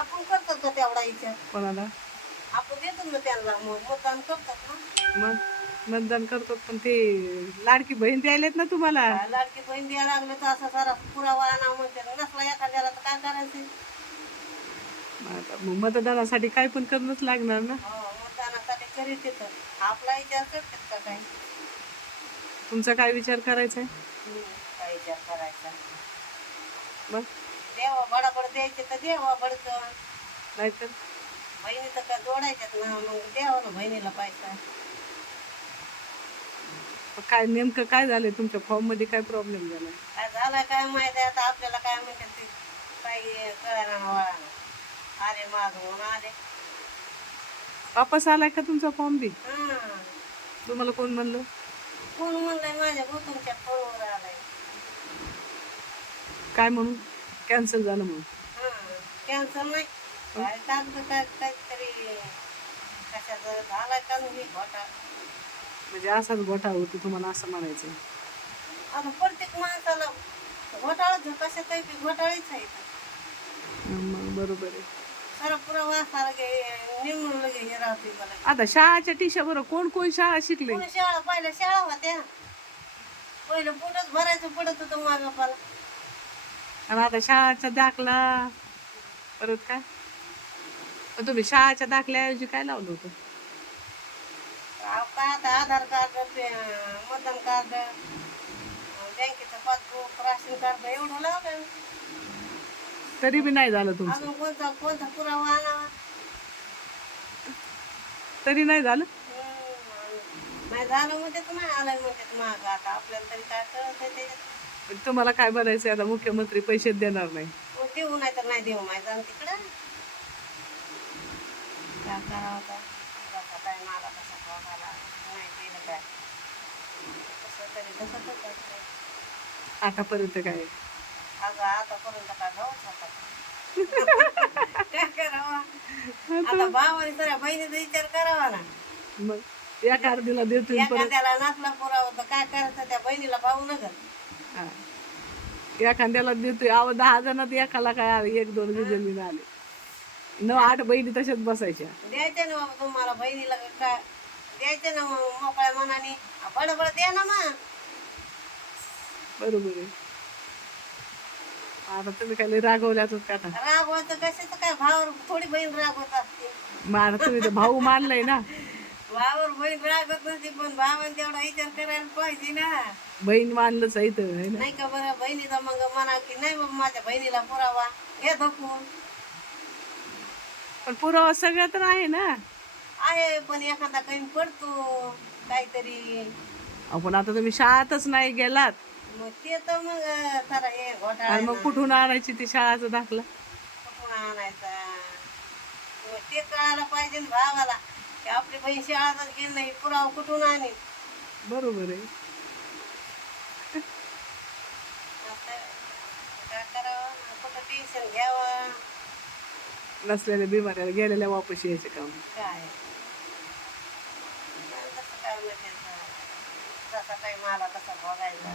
आपण करतो का तेवढा विचार? कोणाला? आपण देतो ना त्यांना मग मतदान करतात ना. मग मतदान करतो पण ते लाडकी बहीण द्यायलेत ना तुम्हाला. लाडकी बहीण द्यायला लागलं तर असा सारा पुरावा आणा म्हणते. नसला एखाद्याला तर काय करायचं? आता मग मतदानासाठी काय पण करणंच लागणार ना. हो मतदानासाठी करीत आपला विचार करतात का काय तुमचा काय विचार करायचा आहे काय विचार करायचा? मग देवा बडाबड द्यायचे तर देवा बडकं नाहीतर? बहिणी तर काय जोडायच्यात ना मग द्यावं ना बहिणीला पैसा. मग काय नेमकं काय झालंय? तुमच्या फॉर्ममध्ये काय प्रॉब्लेम झालाय? काय झालं काय माहिती आहे? आता आपल्याला काय म्हणतात ते? काही कळणार वळणार अरे माझ म्हणून आले. वापस आलाय का तुमचा फॉर्म बी? हा. तुम्हाला कोण म्हणलं? कोण म्हणलंय? माझ्या तुमच्या फोनवर आलाय. काय म्हणून? कॅन्सल झालं म्हणून. हा कॅन्सर नाही. काय काहीतरी कशाचं का घोटा म्हणजे असाच गोठा होतो तुम्हाला असं म्हणायचं आता प्रत्येक माणसाला घोटाळाच कशा काही घोटाळीच आहे. मग बरोबर आहे. सारा पुरा वासाला निमून लगे हे राहते मला. आता शाळाच्या टीशा बरं कोण कोण शाळा शिकले? कोण शाळा? पहिल्या शाळा होत्या. पहिलं पोटच भरायचं पडत होतं माझ्या बापाला आता शाळाचा दाखला. परत काय? तुम्ही शाळाच्या दाखल्याऐवजी काय लावलं होतं? काय आता आधार कार्ड मतदान कार्ड बँकेचं पासबुक राशन कार्ड एवढं लावलं तरी बी नाही झालं तुमचं. अजून कोणता कोणता पुरावा आणावा? तरी नाही झालं? नाही झालं म्हणजे तर नाही आलंय म्हणजे महाग आता आपल्याला तरी काय कळत त्याच्यात. तुम्हाला काय बनायचं आता मुख्यमंत्री पैसे देणार नाही. मग देऊ नाही तर नाही देऊ माहिती तिकडं? काय करावं आता? खावा नाही दिलं काय? तरी तर करतो. आतापर्यंत काय? अगं आता. काय करावं? आता भावाने सगळ्या बहिणीचा विचार करावा ना. मग या कार्डीला देतोय परत. एखाद्याला नसला पुरावा तर काय करायचं? त्या बहिणीला भाऊ न घर हा. एखाद्याला देतोय. अहो दहा जणात एकाला काय आले? एक दोन जणी आले. न आठ बहिणी तशाच बसायच्या. द्यायचे ना बाबा तुम्हाला बहिणीला काय? द्यायचे ना मोकळ्या मनाने. बडबड द्या ना मग. बरोबर आहे. आता तुम्ही काय लय रागवल्याच का रागवायचं कशाचं काय? भावावर थोडी बहीण रागवत असते. मग आता तुम्ही तर भाऊ मानलाय ना. भावावर बहीण रागवत नसते पण भावाने तेवढा विचार करायला पाहिजे ना. बहीण मानलंच आहे है ना? नाही का बरं? बहिणीचा मग म्हणा की नाही बाबा माझ्या बहिणीला पुरावा हे धकून पण पुरावा सगळ्या तर आहे ना. आहे पण एखादा कमी पडतो काहीतरी. आपण आता तुम्ही शाळातच नाही गेलात. मग ते तर मग जरा हे घोटाळा आणि मग कुठून आणायची ती शाळाचा दाखला? कुठून आणायचा? मग ते कळायला पाहिजे ना भावाला. की आपली बहीण शाळातच गेली नाही पुरावा कुठून आणि बरोबर आहे. काय करावं? कुठं टेन्शन घ्यावं? नसलेल्या बिमाऱ्याला गेलेल्या वापस यायचे काम. काय? कसं काय म्हणजे जसा टाईम आला तसा बघायचा.